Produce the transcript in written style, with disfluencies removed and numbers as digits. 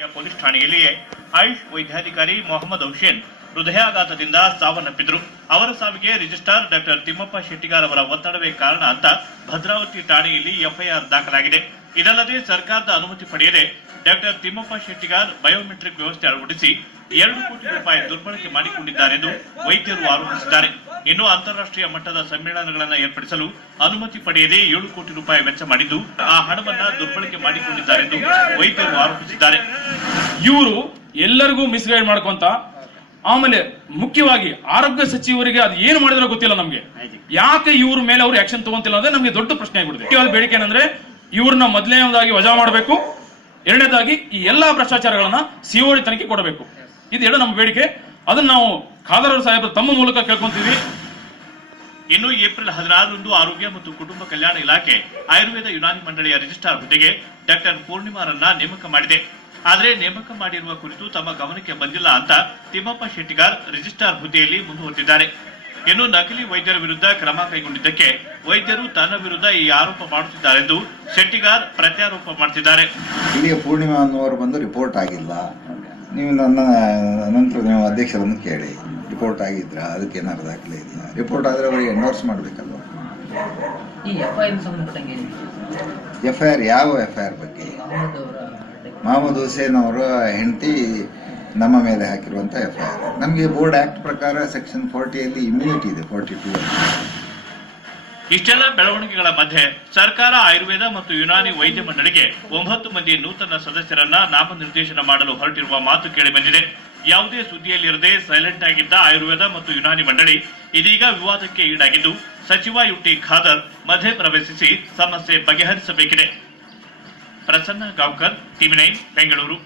Police ಠಾಣೆಯಲ್ಲಿಯೇ AYUSH ವೈದ್ಯಾಧಿಕಾರಿ ಮೊಹಮ್ಮದ್ ಹುಸೇನ್ ಹೃದಯಾಘಾತದಿಂದ ಸಾವನ್ನಪ್ಪಿದ್ರು. ಅವರ ಸಾವಿಗೆ ರಿಜಿಸ್ಟ್ರಾರ್ ಡಾಕ್ಟರ್ ತಿಮ್ಮಪ್ಪ ಶೆಟ್ಟಿಗಾರ್ ಅವರ ಒತ್ತಡವೇ ಕಾರಣ ಅಂತ ಭದ್ರಾವತಿ ಠಾಣೆಯಲ್ಲಿ ಎಫ್ಐಆರ್ ದಾಖಲಾಗಿದೆ. ಇದಲ್ಲದೆ ಸರ್ಕಾರದ ಅನುಮತಿ ಪಡೆಯದೆ ಡಾಕ್ಟರ್ ತಿಮ್ಮಪ್ಪ ಶೆಟ್ಟಿಗಾರ್ ಬಯೋಮೆಟ್ರಿಕ್ ವ್ಯವಸ್ಥೆ ಅಳವಡಿಸಿ 2 ಕೋಟಿ ರೂಪಾಯಿ ದುರ್ಬಳಕೆ ಮಾಡಿಕೊಂಡಿದ್ದಾರೆಂದು ವೈದ್ಯರು ಆರೋಪಿಸಿದ್ದಾರೆ. ಇನ್ನು ಅಂತಾರಾಷ್ಟ್ರೀಯ ಮಟ್ಟದ ಸಮ್ಮೇಳನಗಳನ್ನು ಏರ್ಪಡಿಸಲು ಅನುಮತಿ ಪಡೆಯದೆ 7 ಕೋಟಿ ರೂಪಾಯಿ ವೆಚ್ಚ ಮಾಡಿದ್ದು ಆ ಹಣವನ್ನ ದುರ್ಬಳಕೆ ಮಾಡಿಕೊಂಡಿದ್ದಾರೆಂದು ವೈದ್ಯರು ಆರೋಪಿಸಿದ್ದಾರೆ. ಇವರು ಎಲ್ಲರಿಗೂ ಮಿಸ್ಗೈಡ್ ಮಾಡ್ಕೊಂತ, ಆಮೇಲೆ ಮುಖ್ಯವಾಗಿ ಆರೋಗ್ಯ ಸಚಿವರಿಗೆ ಅದು ಏನು ಮಾಡಿದ್ರೆ ಗೊತ್ತಿಲ್ಲ ನಮ್ಗೆ. ಯಾಕೆ ಇವ್ರ ಮೇಲೆ ಅವರು ಆಕ್ಷನ್ ತಗೊಂತಿಲ್ಲ ಅಂದ್ರೆ ನಮ್ಗೆ ದೊಡ್ಡ ಪ್ರಶ್ನೆ ಆಗಿಬಿಡುತ್ತೆ. ಬೇಡಿಕೆ ಏನಂದ್ರೆ ಇವ್ರನ್ನ ಮೊದಲನೇದಾಗಿ ವಜಾ ಮಾಡಬೇಕು, ಎರಡನೇದಾಗಿ ಈ ಎಲ್ಲಾ ಭ್ರಷ್ಟಾಚಾರಗಳನ್ನ ಸಿಒಡಿ ತನಿಖೆ ಕೊಡಬೇಕು. ಇದು ನಮ್ಮ ಬೇಡಿಕೆ. ಅದನ್ನ ನಾವು ಖಾದರ್ ಸಾಹೇಬರು ತಮ್ಮ ಮೂಲಕ ಕೇಳ್ಕೊಂತೀವಿ. ಇನ್ನು ಏಪ್ರಿಲ್ 16ರಂದು ಆರೋಗ್ಯ ಮತ್ತು ಕುಟುಂಬ ಕಲ್ಯಾಣ ಇಲಾಖೆ ಆಯುರ್ವೇದ ಯುನಾನಿ ಮಂಡಳಿಯ ರಿಜಿಸ್ಟ್ರಾರ್ ಹುದ್ದೆಗೆ ಡಾಕ್ಟರ್ ಪೂರ್ಣಿಮಾರನ್ನ ನೇಮಕ ಮಾಡಿದೆ. ಆದರೆ ನೇಮಕ ಮಾಡಿರುವ ಕುರಿತು ತಮ್ಮ ಗಮನಕ್ಕೆ ಬಂದಿಲ್ಲ ಅಂತ ತಿಮ್ಮಪ್ಪ ಶೆಟ್ಟಿಗಾರ್ ರಿಜಿಸ್ಟ್ರಾರ್ ಹುದ್ದೆಯಲ್ಲಿ ಮುಂದುವರೆದಿದ್ದಾರೆ. ಇನ್ನು ನಕಲಿ ವೈದ್ಯರ ವಿರುದ್ಧ ಕ್ರಮ ಕೈಗೊಂಡಿದ್ದಕ್ಕೆ ವೈದ್ಯರು ತನ್ನ ವಿರುದ್ಧ ಈ ಆರೋಪ ಮಾಡುತ್ತಿದ್ದಾರೆಂದು ಶೆಟ್ಟಿಗಾರ್ ಪ್ರತ್ಯಾರೋಪ ಮಾಡುತ್ತಿದ್ದಾರೆ. ಇಲ್ಲಿಗೆ ಪೂರ್ಣಿಮಾ ಅನ್ನುವರು ಬಂದು ರಿಪೋರ್ಟ್ ಆಗಿಲ್ಲ. ನೀವು ನನ್ನ ನಂತರ ನೀವು ಅಧ್ಯಕ್ಷರನ್ನು ಕೇಳಿ, ರಿಪೋರ್ಟ್ ಆಗಿದ್ರ, ಅದಕ್ಕೆ ಏನಾದ್ರು ದಾಖಲೆ ಇದೆಯಾ? ರಿಪೋರ್ಟ್ ಆದರೆ ಅವರಿಗೆ ಎಂಡೋರ್ಸ್ ಮಾಡಬೇಕಲ್ವ? ಎಫ್ಐಆರ್ ಯಾವ ಎಫ್ಐಆರ್ ಬಗ್ಗೆ? ಮೊಹಮ್ಮದ್ ಹುಸೇನ್ ಅವರ ಹೆಂಡತಿ ನಮ್ಮ ಮೇಲೆ ಹಾಕಿರುವಂತ ಎಫ್ಐಆರ್. ನಮಗೆ ಬೋರ್ಡ್ ಆಕ್ಟ್ ಪ್ರಕಾರ ಸೆಕ್ಷನ್ 40ಯಲ್ಲಿ ಇಮ್ಯುನಿಟಿ ಇದೆ, 42. ಇಷ್ಟೆಲ್ಲ ಬೆಳವಣಿಗೆಗಳ ಮಧ್ಯೆ ಸರ್ಕಾರ ಆಯುರ್ವೇದ ಮತ್ತು ಯುನಾನಿ ವೈದ್ಯ ಮಂಡಳಿಗೆ 9 ಮಂದಿ ನೂತನ ಸದಸ್ಯರನ್ನ ನಾಮನಿರ್ದೇಶನ ಮಾಡಲು ಹೊರಟಿರುವ ಮಾತು ಕೇಳಿಬಂದಿದೆ. ಯಾವುದೇ ಸುದ್ದಿಯಲ್ಲಿರದೆ ಸೈಲೆಂಟ್ ಆಗಿದ್ದ ಆಯುರ್ವೇದ ಮತ್ತು ಯುನಾನಿ ಮಂಡಳಿ ಇದೀಗ ವಿವಾದಕ್ಕೆ ಈಡಾಗಿದ್ದು ಸಚಿವ ಯುಟಿ ಖಾದರ್ ಮಧ್ಯೆ ಪ್ರವೇಶಿಸಿ ಸಮಸ್ಯೆ ಬಗೆಹರಿಸಬೇಕಿದೆ. ಪ್ರಸನ್ನ ಗಾಂವ್ಕರ್, ಟಿವಿ9 ಬೆಂಗಳೂರು.